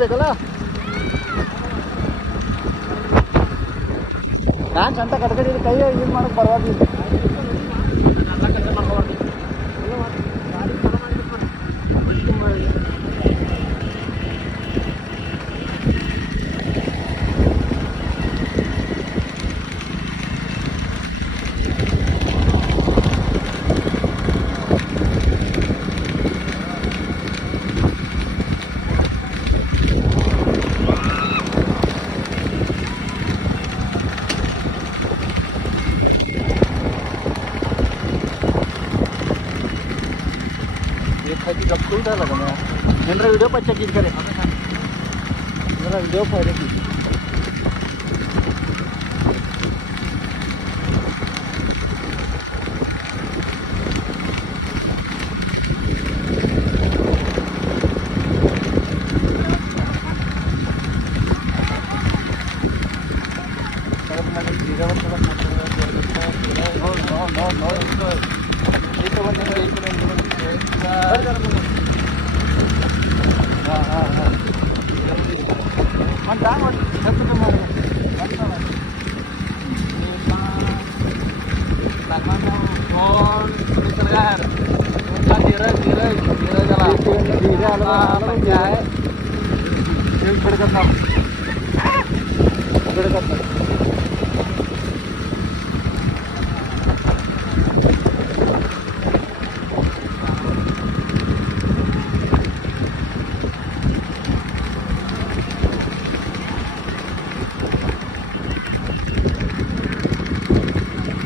ಬೇಕಲ್ಲ ನಾನು ಚಂತ ಕಟ್ಕಡಿ ಕೈ ಇದು ಮಾಡಕ್ಕೆ ಬರವಾಗಿಲ್ಲ गप्पू लगा मैं मेरा वीडियो पर चेक करे मेरा वीडियो पर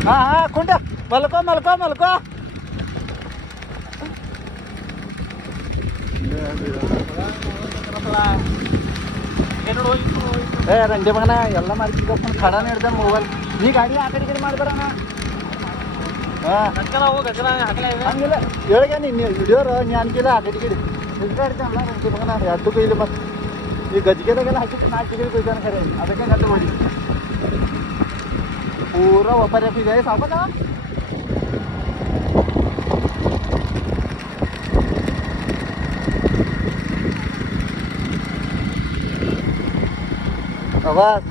हाँ हाँ कुंड मलको मलको मलको ರಂಡಿ ಮಗನ ಎಲ್ಲ ಮಾಡ್ಕೊಂಡು ಖಡಾನ ಹಿಡ್ದ ಮೊಬೈಲ್ ನೀ ಗಾಡಿ ಆ ಕಡೆ ಕಡೆ ಮಾಡ್ಬಾರ ಹಂಗಿಲ್ಲ ಹೇಳಗ ನೀನು ಹಿಡಿಯೋರು ನೀ ಅನ್ಕಿಲ್ಲ ಆ ಕಡೆ ಕಡೆ ಹಿಡ್ಕಾಡ್ತಾನಲ್ಲ ರಂಡಿ ಮಗನ ಎರಡು ಕೈಲಿ ಮತ್ತೆ ಈ ಗಜ್ಗೆದಾಗೆಲ್ಲ ಹಾಕಿಟ್ಟು 4 ಡಿಗ್ರಿ ಕೊಯ್ತಾನೆ ಖರೆ ಅದಕ್ಕೆ ಗಂಟೆ ಮಾಡಿ पूरा वापर है सापा आवाज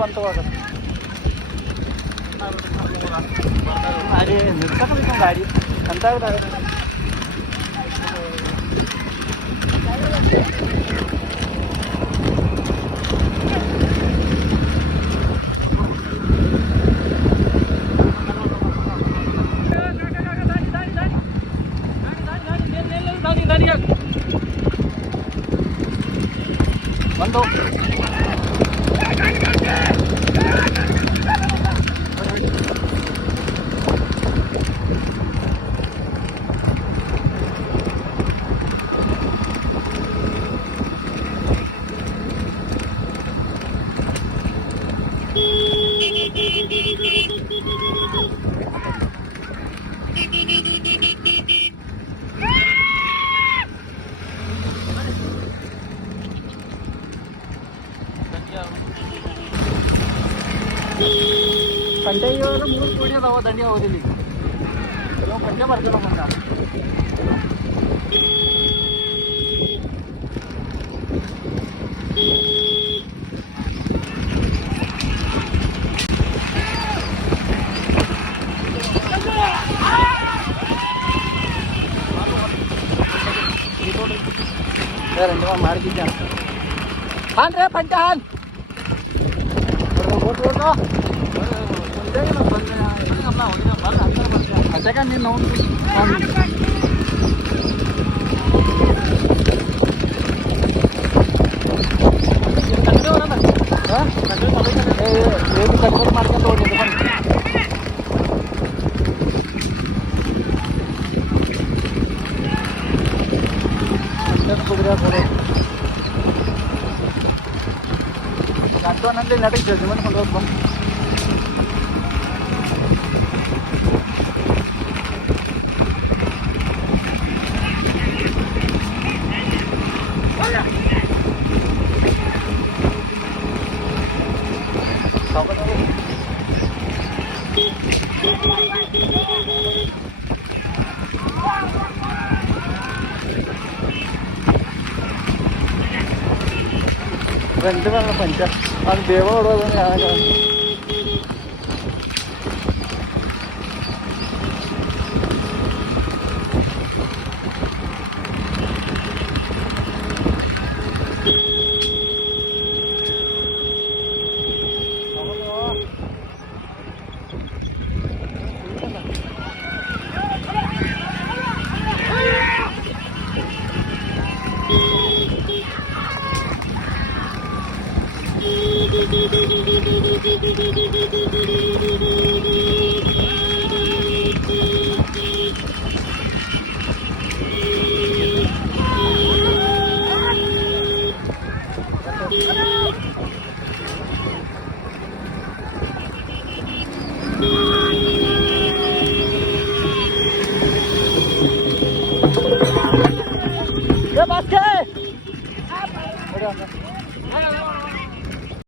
ಬಂತು ಅರೆ ನಿಲ್ಸಕ್ಕೆ ಗಾಡಿ ಅಂತ ಬಂದು ಕಂಟೆ ಇವಾಗ 3 ಕೋಡಿ ಅದಾವ ದಂಡಿ ಹೋದಿಲ್ಲ ನಾವು ಕಂಟೆ ಬರ್ತೀವಿ ಮುಂದೆ రెండు ಮಾಡಿದ್ದೆ ಹಾನ್ ರೇ ಪಂಚ ಹಾನ್ ಅದಕ್ಕೆ ನೀನು ಕಂಟ್ರೋಲ್ ಮಾಡ್ಕೊಂಡು ಹೋಗಿ ಕುದುರೆ ಗಂಟು ನಟಿಗೆ ಜಲ್ದಿ ಮಾಡ್ಕೊಂಡು ಹೋಗಿ ಬಂದು ಗಂಟೆ ಬರಲ್ಲ ಪಂಚ ಅದು ಬೇಗ ಹೊಡೋದು ಯಾವಾಗ ये बात क्या है?